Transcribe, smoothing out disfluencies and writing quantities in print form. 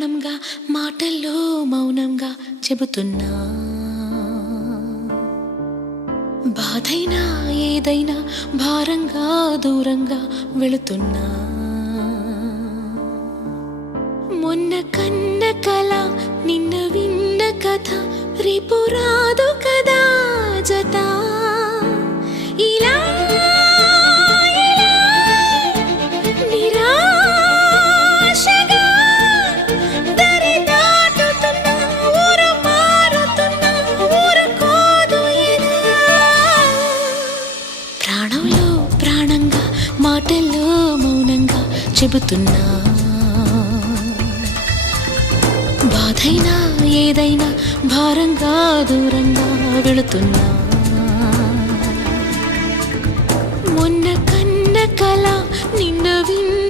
ప్రాణంగా మాటల్లో మౌనంగా చెబుతున్నా, బాధైనా ఏదైనా భారంగా దూరంగా వెళుతున్నా. మొన్న కన్న కల నిన్న విన్న కథ రేపు రాదు కదా జత. ఇలా నిరాశగా దరి దాటుతున్నా, ఊరు మారుతున్నా, ఊరుకోదు ఎదా. ప్రాణంలో ప్రాణంగా మాటల్లో మౌనంగా చెబుతున్నా, బాధైనా ఏదైనా భారంగా దూరంగా వెళుతున్నా. మొన్న కన్న కల నిన్న విన్న